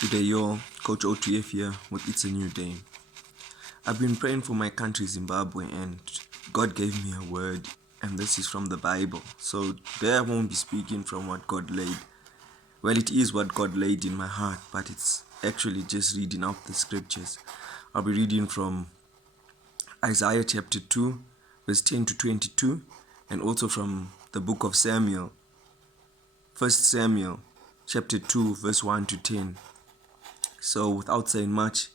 Good day, y'all. Coach OTF here with It's a New Day. I've been praying for my country, Zimbabwe, and God gave me a word, and this is from the Bible. So today I won't be speaking from what God laid. Well, it is what God laid in my heart, but it's actually just reading out the scriptures. I'll be reading from Isaiah chapter 2, verse 10 to 22, and also from the book of Samuel, 1 Samuel chapter 2, verse 1 to 10. So without saying much,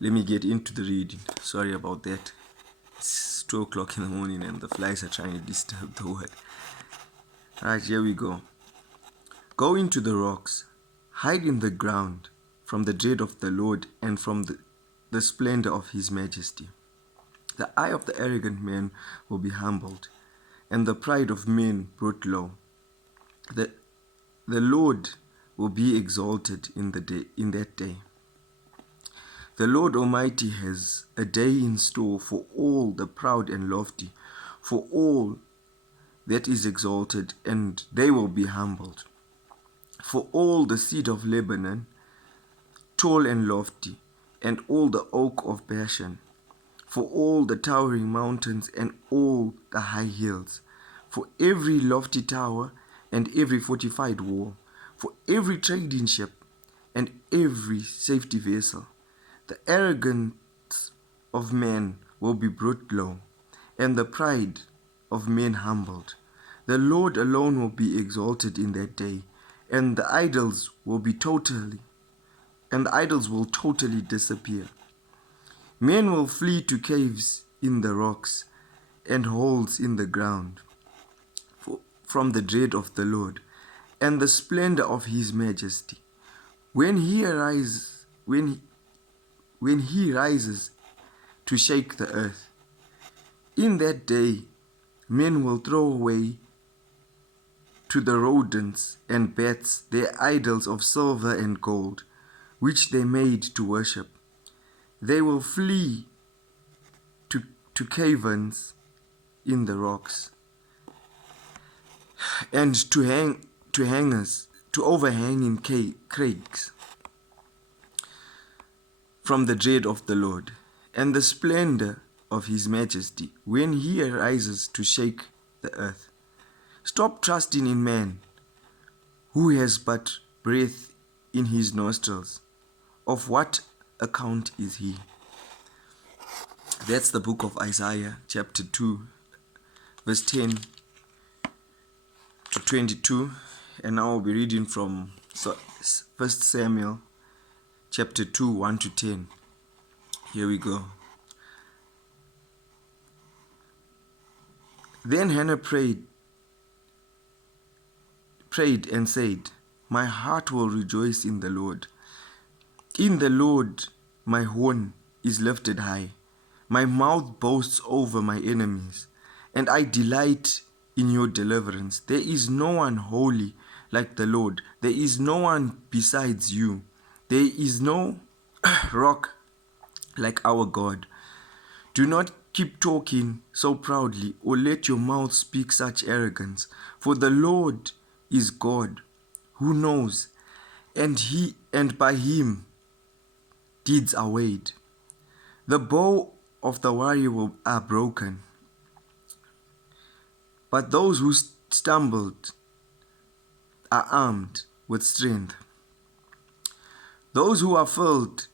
let me get into the reading. Sorry about that. It's 2 o'clock in the morning and the flies are trying to disturb the word. Alright, here we go. Go into the rocks, hide in the ground from the dread of the Lord and from the splendor of his majesty. The eye of the arrogant man will be humbled, and the pride of men brought low. The Lord will be exalted in that day. The Lord Almighty has a day in store for all the proud and lofty, for all that is exalted, and they will be humbled. For all the cedar of Lebanon, tall and lofty, and all the oak of Bashan, for all the towering mountains and all the high hills, for every lofty tower and every fortified wall, for every trading ship and every safety vessel. The arrogance of men will be brought low, and the pride of men humbled. The Lord alone will be exalted in that day, and the idols will totally disappear. Men will flee to caves in the rocks and holes in the ground from the dread of the Lord and the splendor of his majesty. When he rises to shake the earth. In that day, men will throw away to the rodents and bats their idols of silver and gold, which they made to worship. They will flee to caverns in the rocks and to overhang in crags from the dread of the Lord and the splendor of his majesty when he arises to shake the earth. Stop trusting in man, who has but breath in his nostrils. Of what account is he? That's the book of Isaiah chapter 2, verse 10 to 22. And now I'll be reading from 1 Samuel chapter 2, 1 to 10. Here we go. Then Hannah prayed and said, my heart will rejoice in the Lord. In the Lord my horn is lifted high. My mouth boasts over my enemies, and I delight in your deliverance. There is no one holy like the Lord. There is no one besides you. There is no rock like our God. Do not keep talking so proudly, or let your mouth speak such arrogance. For the Lord is God, who knows, and by him deeds are weighed. The bow of the warrior are broken, but those who stumbled are armed with strength. Those who are filled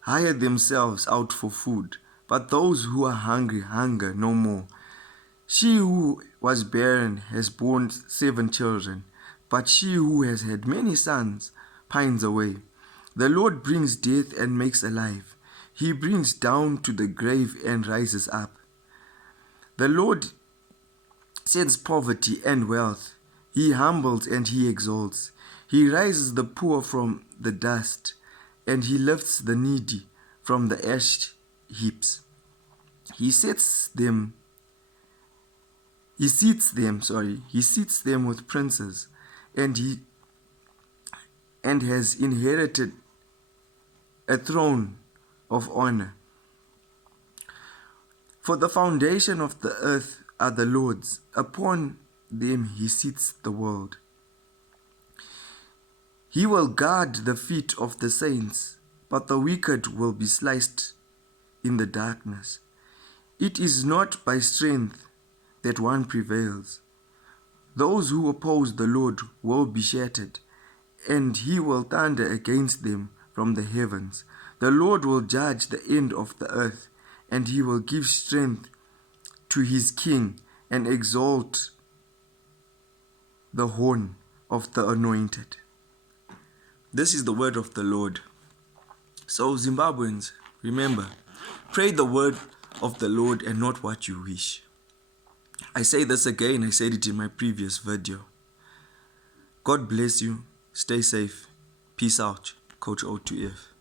hire themselves out for food, but those who are hungry hunger no more. She who was barren has borne 7 children, but she who has had many sons pines away. The Lord brings death and makes alive. He brings down to the grave and rises up. The Lord sends poverty and wealth. He humbles and he exalts. He raises the poor from the dust, and he lifts the needy from the ash heaps. He seats them with princes, and has inherited a throne of honor. For the foundation of the earth are the Lord's, upon them he seats the world. He will guard the feet of the saints, but the wicked will be sliced in the darkness. It is not by strength that one prevails. Those who oppose the Lord will be shattered, and he will thunder against them from the heavens. The Lord will judge the end of the earth, and he will give strength to his king and exalt the horn of the anointed. This is the word of the Lord. So Zimbabweans, remember, pray the word of the Lord and not what you wish. I say this again, I said it in my previous video. God bless you. Stay safe. Peace out. Coach O2F.